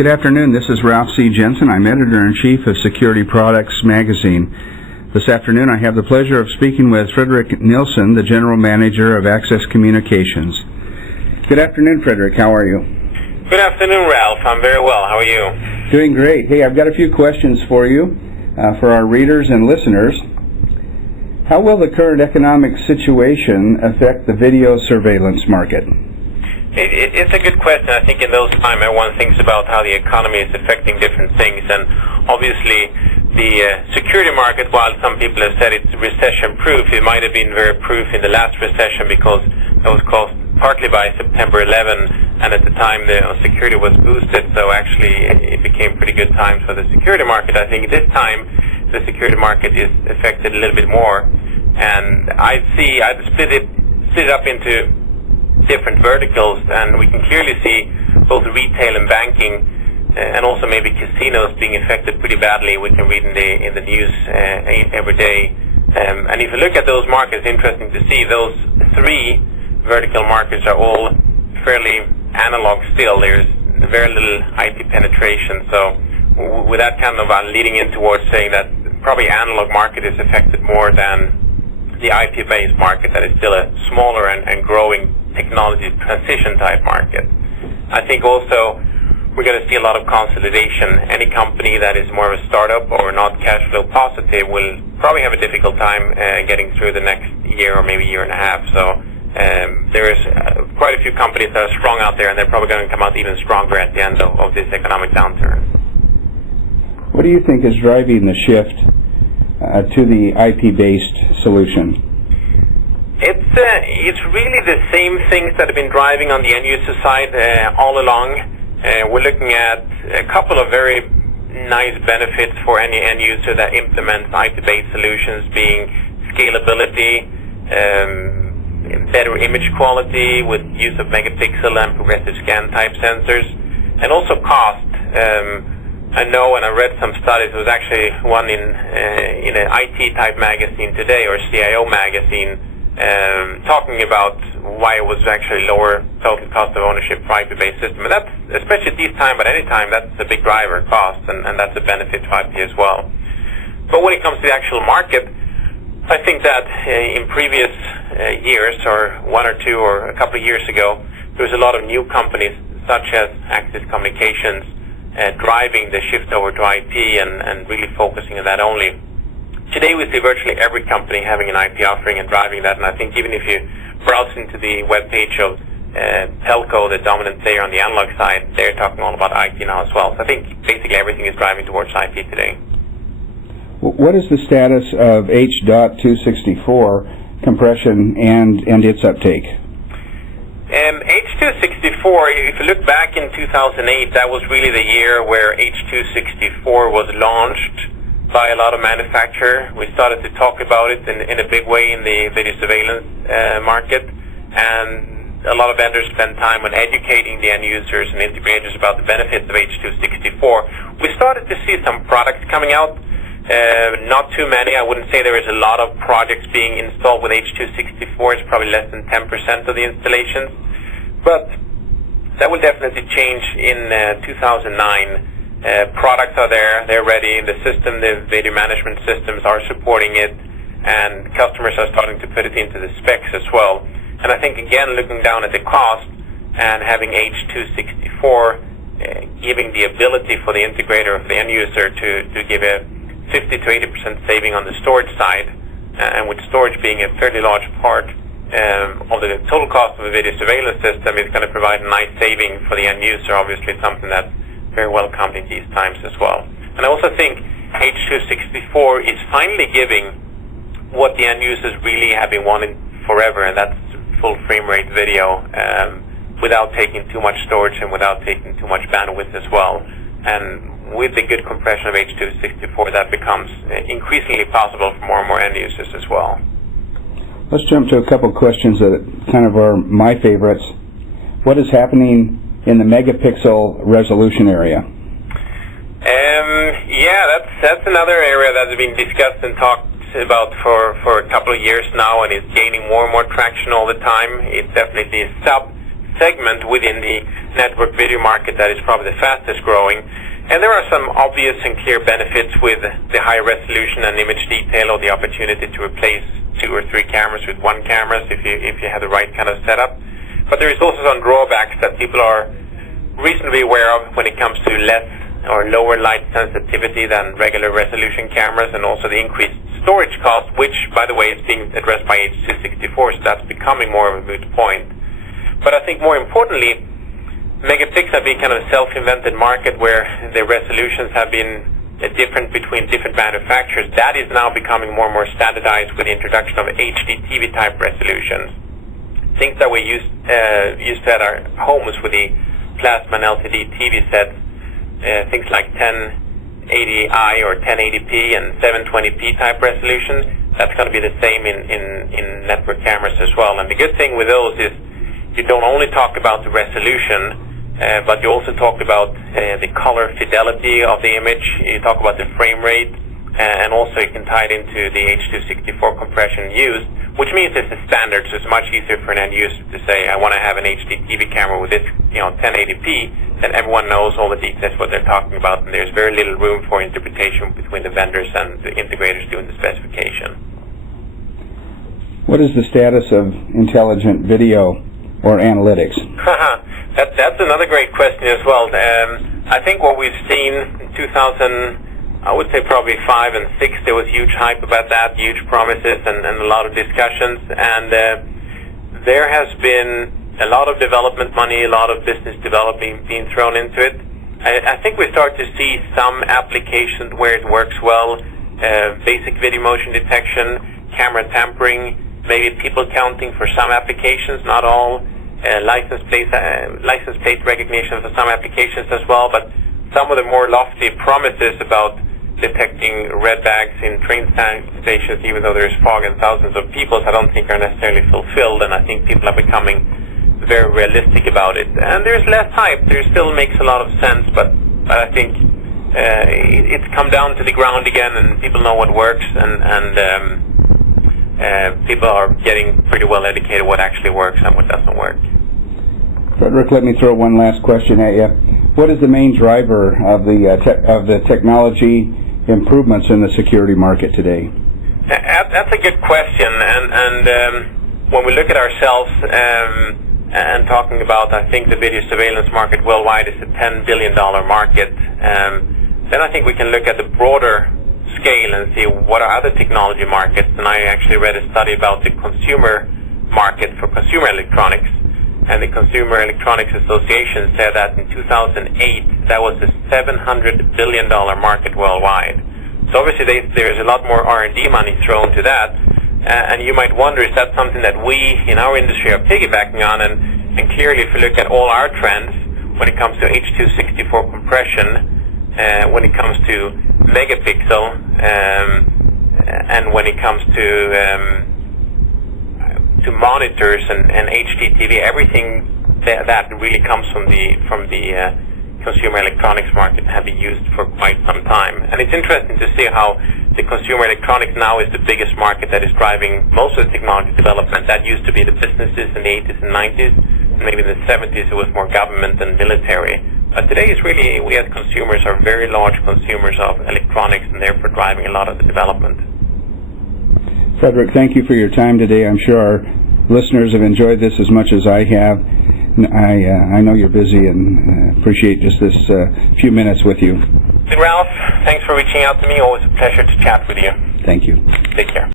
Good afternoon. This is Ralph C. Jensen. I'm Editor-in-Chief of Security Products Magazine. This afternoon I have the pleasure of speaking with Fredrik Nilsson, the General Manager of Access Communications. Good afternoon, Fredrik. How are you? Good afternoon, Ralph. I'm very well. How are you? Doing great. Hey, I've got a few questions for you, for our readers and listeners. How will the current economic situation affect the video surveillance market? It's a good question. I think in those times everyone thinks about how the economy is affecting different things, and obviously the security market, while some people have said it's recession-proof, it might have been very proof in the last recession because that was caused partly by September 11, and at the time the security was boosted, so actually it became pretty good times for the security market. I think this time the security market is affected a little bit more, and I'd split it up into different verticals, and we can clearly see both retail and banking, and also maybe casinos being affected pretty badly. We can read in the news every day. And if you look at those markets, interesting to see those three vertical markets are all fairly analog still. There's very little IP penetration. So with that kind of leading in towards saying that probably analog market is affected more than the IP-based market, that is still a smaller and growing technology transition type market. I think also we're going to see a lot of consolidation. Any company that is more of a startup or not cash flow positive will probably have a difficult time getting through the next year or maybe year and a half. So there is quite a few companies that are strong out there, and they're probably going to come out even stronger at the end of this economic downturn. What do you think is driving the shift to the IP-based solution? It's really the same things that have been driving on the end-user side all along. We're looking at a couple of very nice benefits for any end-user that implements IP-based solutions, being scalability, better image quality with use of megapixel and progressive scan type sensors, and also cost. I know, and I read some studies, there was actually one in an IT type magazine today, or CIO magazine, talking about why it was actually lower total cost of ownership for IP-based system. And that's, especially at this time, but any time, that's a big driver, cost, and that's a benefit to IP as well. But when it comes to the actual market, I think that in previous years, or one or two or a couple of years ago, there was a lot of new companies, such as Access Communications, driving the shift over to IP and really focusing on that only. Today we see virtually every company having an IP offering and driving that, and I think even if you browse into the web page of Telco, the dominant player on the analog side, they're talking all about IP now as well. So I think basically everything is driving towards IP today. What is the status of H.264 compression and its uptake? H.264, if you look back in 2008, that was really the year where H.264 was launched by a lot of manufacturers. We started to talk about it in a big way in the video surveillance market, and a lot of vendors spent time on educating the end users and integrators about the benefits of H.264. We started to see some products coming out, not too many. I wouldn't say there is a lot of projects being installed with H.264. It's probably less than 10% of the installations, but that will definitely change in 2009. Products are there, they're ready, the system, the video management systems are supporting it, and customers are starting to put it into the specs as well. And I think, again, looking down at the cost and having H.264 giving the ability for the integrator of the end user to give a 50 to 80% saving on the storage side, and with storage being a fairly large part of the total cost of a video surveillance system, it's going to provide a nice saving for the end user. Obviously something that's very welcome in these times as well. And I also think H.264 is finally giving what the end users really have been wanting forever, and that's full frame rate video without taking too much storage and without taking too much bandwidth as well. And with the good compression of H.264, that becomes increasingly possible for more and more end users as well. Let's jump to a couple questions that kind of are my favorites. What is happening in the megapixel resolution area? Yeah, that's another area that's been discussed and talked about for a couple of years now, and is gaining more and more traction all the time. It's definitely sub segment within the network video market that is probably the fastest growing. And there are some obvious and clear benefits with the high resolution and image detail, or the opportunity to replace 2 or 3 cameras with 1 camera if you have the right kind of setup. But there is also some drawbacks that people are reasonably aware of when it comes to less or lower light sensitivity than regular resolution cameras, and also the increased storage cost, which, by the way, is being addressed by H.264, so that's becoming more of a moot point. But I think more importantly, megapixels have been kind of a self-invented market where the resolutions have been different between different manufacturers. That is now becoming more and more standardized with the introduction of HD TV type resolutions. Things that we used to at our homes with the plasma and LCD TV sets, things like 1080i or 1080p and 720p type resolution, that's going to be the same in network cameras as well. And the good thing with those is you don't only talk about the resolution, but you also talk about the color fidelity of the image, you talk about the frame rate, and also you can tie it into the H.264 compression used, which means it's a standard, so it's much easier for an end user to say, I want to have an HD TV camera with this 1080p, and everyone knows all the details what they're talking about, and there's very little room for interpretation between the vendors and the integrators doing the specification. What is the status of intelligent video or analytics? That's another great question as well. I think what we've seen in 2000, I would say probably 5 and 6, there was huge hype about that, huge promises and a lot of discussions, and there has been a lot of development money, a lot of business development being thrown into it. I think we start to see some applications where it works well, basic video motion detection, camera tampering, maybe people counting for some applications, not all, license plate recognition for some applications as well, but some of the more lofty promises about detecting red bags in train stations, even though there's fog and thousands of people, I don't think are necessarily fulfilled, and I think people are becoming very realistic about it. And there's less hype, there still makes a lot of sense, but I think it's come down to the ground again, and people know what works, and people are getting pretty well educated what actually works and what doesn't work. Fredrik, let me throw one last question at you. What is the main driver of the technology improvements in the security market today? That's a good question, and when we look at ourselves and talking about, I think the video surveillance market worldwide is a $10 billion market, then I think we can look at the broader scale and see what are other technology markets. And I actually read a study about the consumer market for consumer electronics, and the Consumer Electronics Association said that in 2008 that was a $700 billion market worldwide. So obviously there's a lot more R&D money thrown to that, and you might wonder, is that something that we in our industry are piggybacking on? And clearly, if you look at all our trends when it comes to H.264 compression, when it comes to megapixel, and when it comes to monitors and HD TV, everything that really comes from the consumer electronics market have been used for quite some time. And it's interesting to see how the consumer electronics now is the biggest market that is driving most of the technology development. That used to be the businesses in the 80s and 90s, and maybe in the 70s it was more government and military. But today is really, we as consumers are very large consumers of electronics, and therefore driving a lot of the development. Fredrik, thank you for your time today. I'm sure our listeners have enjoyed this as much as I have. I know you're busy, and appreciate just this few minutes with you. Ralph, thanks for reaching out to me. Always a pleasure to chat with you. Thank you. Take care.